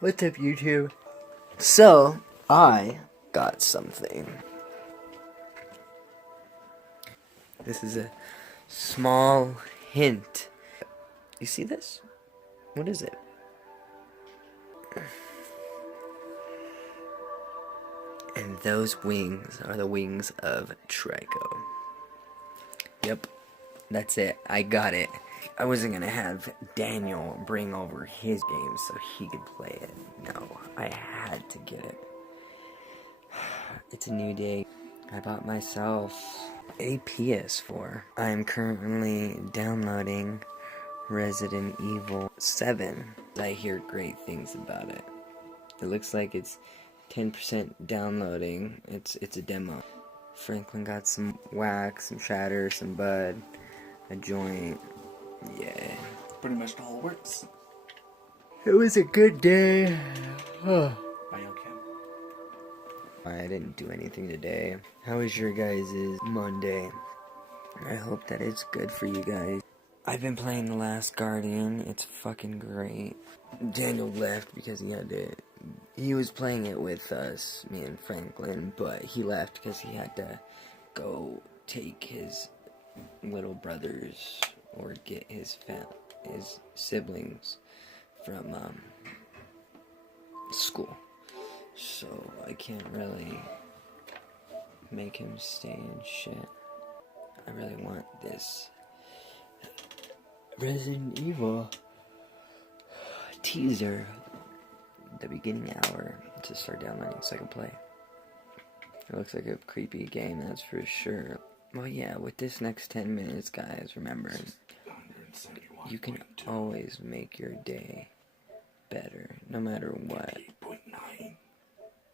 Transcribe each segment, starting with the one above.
What's up, YouTube? So, I got something. This is a small hint. You see this? What is it? And those wings are the wings of Trico. Yep, that's it. I got it. I wasn't gonna have Daniel bring over his game so he could play it. No, I had to get it. It's a new day. I bought myself a PS4. I am currently downloading Resident Evil 7. I hear great things about it. It looks like it's 10% downloading. It's a demo. Franklin got some wax, some shatter, some bud, a joint. Yeah. Pretty much the whole works. It was a good day. I didn't do anything today. How was your guys' Monday? I hope that it's good for you guys. I've been playing The Last Guardian. It's fucking great. Daniel left because he was playing it with us, me and Franklin, but he left because he had to go take his little brothers or get his siblings from school. So I can't really make him stay and shit. I really want this Resident Evil teaser, the beginning hour, to start downloading so I can play. It looks like a creepy game, that's for sure. Well, yeah, with this next 10 minutes, guys, remember, you can always make your day better, no matter what.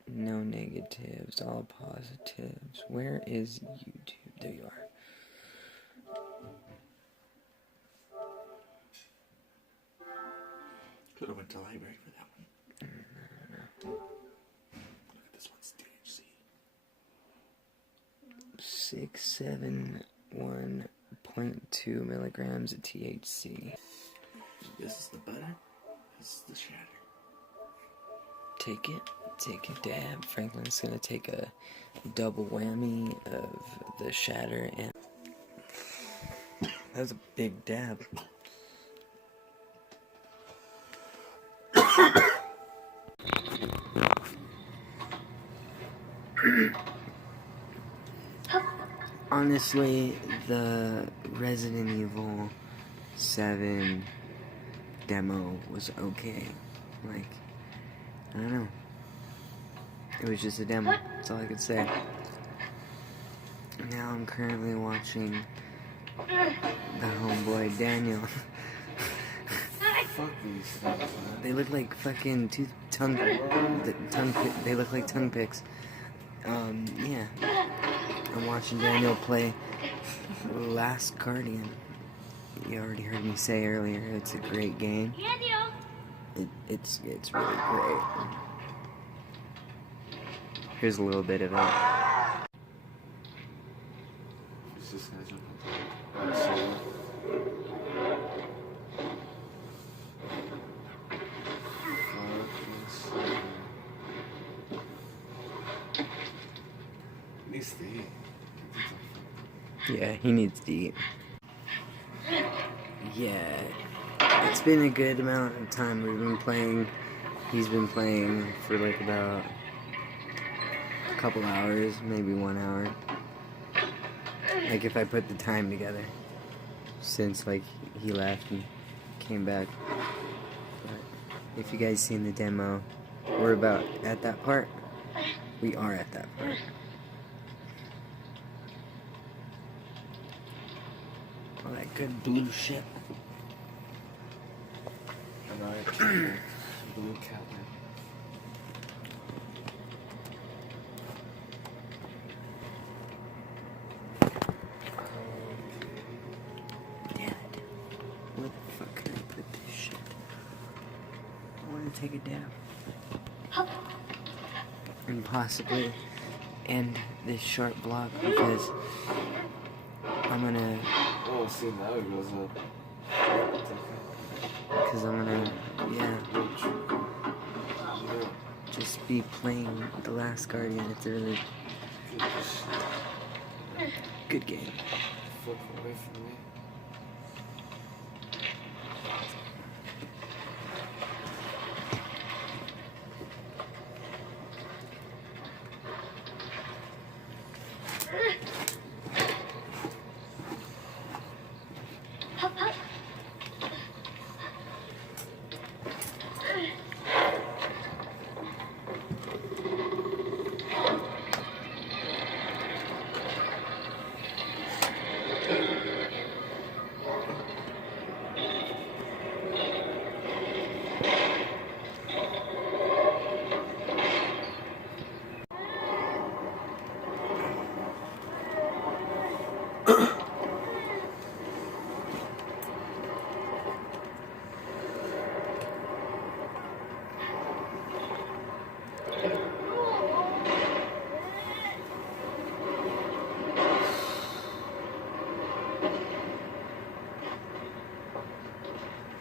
No negatives, all positives. Where is YouTube? There you are. Could have went to the library for that one. Look at this one's THC. 671.2 milligrams of THC. This is the butter. This is the shatter. Take a dab. Franklin's gonna take a double whammy of the shatter, and that was a big dab. Honestly, the Resident Evil 7 demo was okay. Like, I don't know. It was just a demo. That's all I could say. Now I'm currently watching the homeboy Daniel. Fuck these things, man. They look like fucking they look like tongue picks. Yeah. I'm watching Daniel play Last Guardian. You already heard me say earlier, it's a great game. It's really great. Here's a little bit of it. It's just gonna jump into it. Yeah, he needs to eat. Yeah, it's been a good amount of time we've been playing. He's been playing for like about a couple hours, maybe 1 hour. Like if I put the time together. Since like he left and came back. But if you guys seen the demo, we're about at that part. We are at that part. All that good blue shit. And I blue cat. Dad, where the fuck can I put this shit? I want to take a dab. And possibly end this short vlog because I'm gonna. Oh, see, now it goes up. Because I'm gonna. Yeah. just be playing The Last Guardian. It's a really good game. Fuck away from me.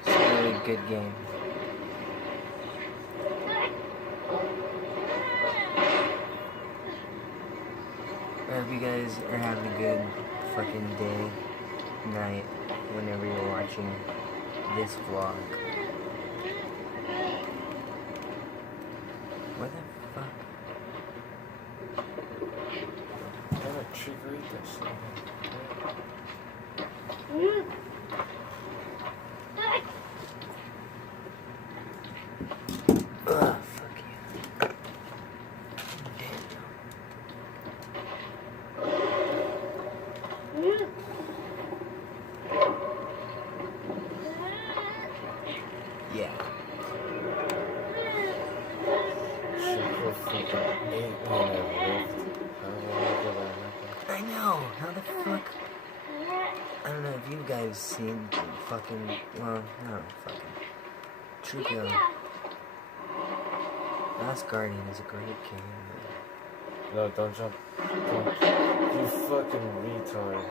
It's a really good game. I hope you guys are having a good fucking day, night, whenever you're watching this vlog. What the fuck? I'm gonna trigger eat that shit. Ugh, fuck you. Yeah. I know. How the fuck? I don't know if you guys seen fucking. Well, no, fucking. Trico. Last Guardian is a great game. No, don't jump. Don't. You fucking retard.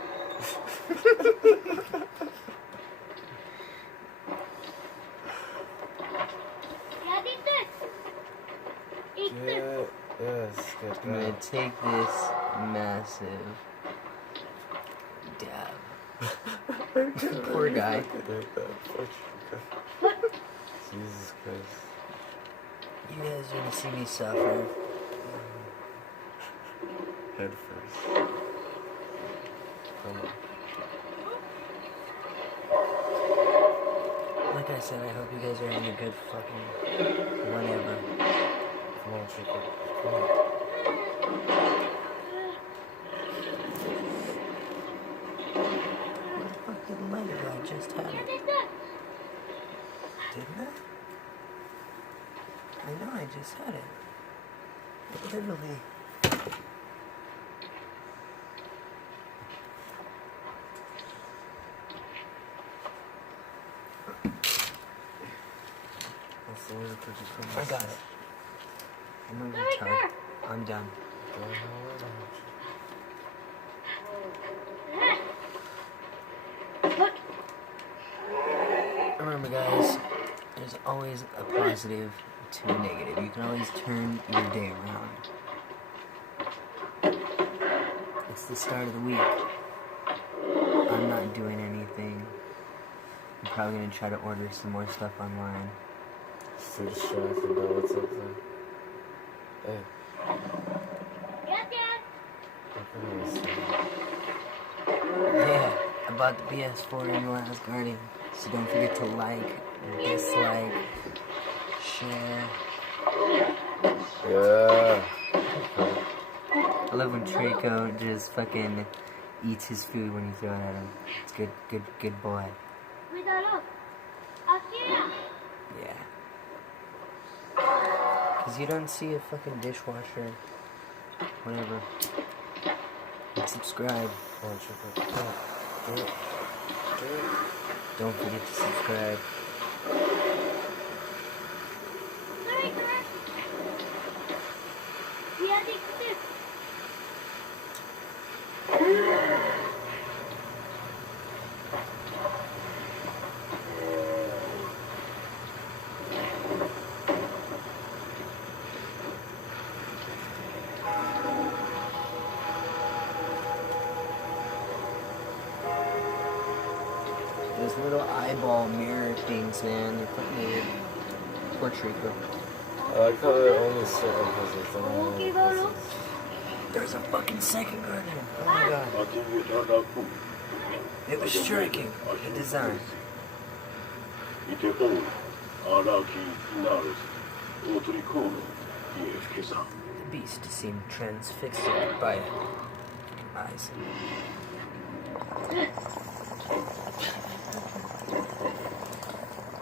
Yes, get I'm gonna that. take this massive dab. Poor guy. Jesus Christ. You guys are gonna see me suffer. Head first. Come on. Like I said, I hope you guys are having a good fucking whatever. Come on, Chico. Come on. What the fuck did the light go? I just had it. Didn't I? I know I just had it. Literally. What's the way to put your I got it. I'm a retard. I'm done. Remember guys, there's always a positive to a negative. You can always turn your day around. It's the start of the week. I'm not doing anything. I'm probably gonna try to order some more stuff online. So distracted by what's up there. Hey. Yeah, I bought the PS4 in The Last Guardian. So don't forget to like, dislike, share. Yeah. I love when Traco just fucking eats his food when you throw it at him. It's good boy. Yeah. Cause you don't see a fucking dishwasher. Whatever. And subscribe. Come on, Chico. Come on. Do it. Do it. Don't forget to subscribe. those little eyeball mirror things, man. They're fucking weird. Poor Trico. I like how they're only certain puzzles. They're not only puzzles. There's a fucking second guardian. Oh my god. It was striking. The design. The beast seemed transfixed by eyes.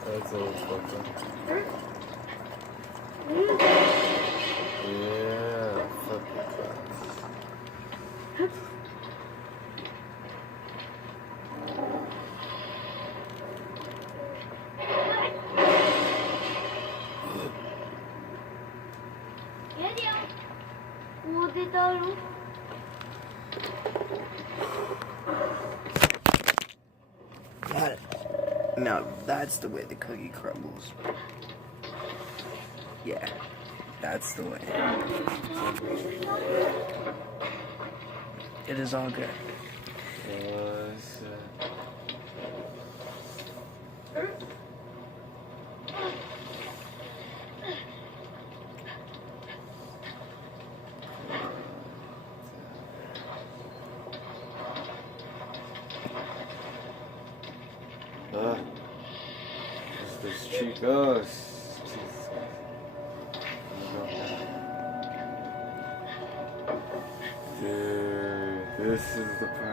That's always fucked up. Yeah, fucking crap. Got it. Now that's the way the cookie crumbles. Yeah, that's the way. It is all good. This tree goes. Dude, this is the part.